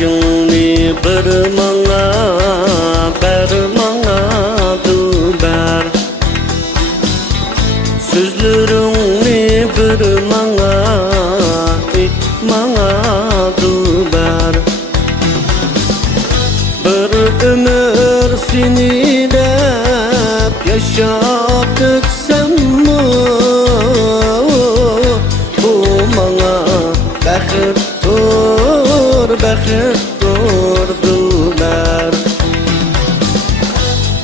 Sözüngni bir maňa ber maňa dubar. Sözleriňni bir maňa it maňa dubar. Bir ömür seni dep yaşap ötsemmi, bu maňa bäxtdir dubar.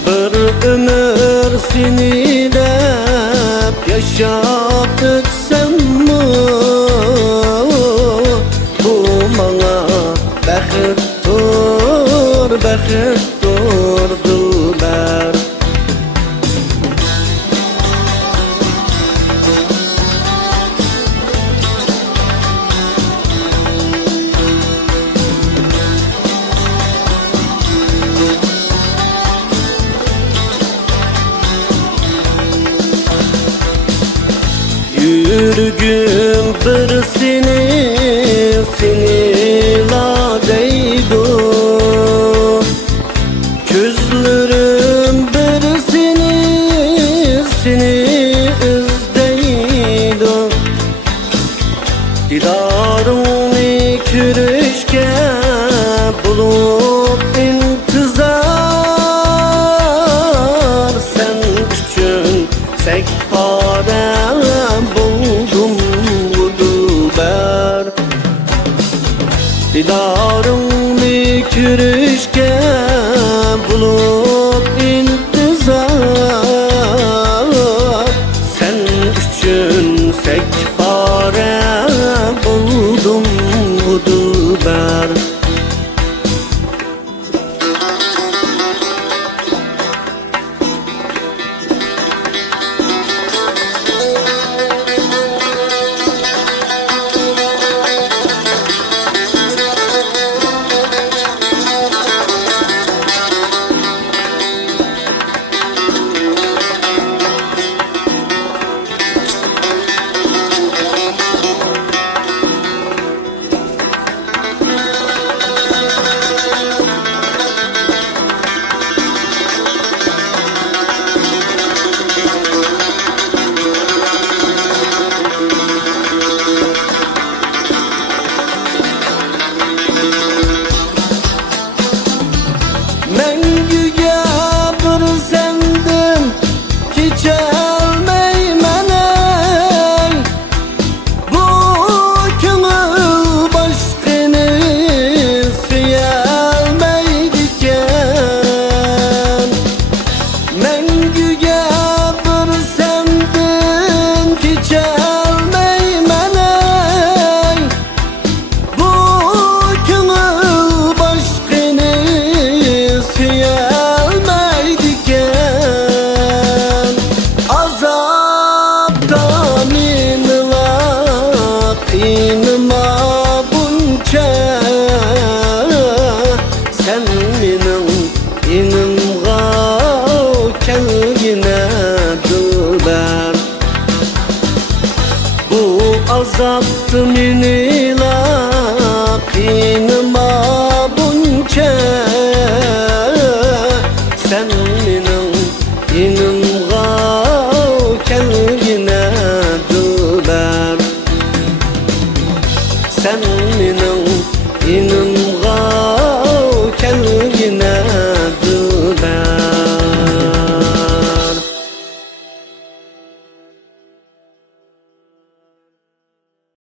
Bir ömür seni dep yaşap ötsemmi, bu maňa bäxtdir dubar. Yürgüm bir seni la deydu. Gözlerim bir seni izdeydu. Didarını kürüşke bulup intizar, sen üçün sekpare buldum dubar. Didarını kürüşke bulup intizar, sen üçün sekpare buldum dubar. Mengüge bir sendin keçelmeymeney, bu köngül başkını süyelmeydiken. Mengüge bir sendin keçelmeymeney, bu köngül başkını süyelmeydiken. Azaptan inla kynama bunça, sen mening inimga kelgine dubar. Bu azapty menila kynama bunça, sen mening inimga kelgine dubar. Sen mening inim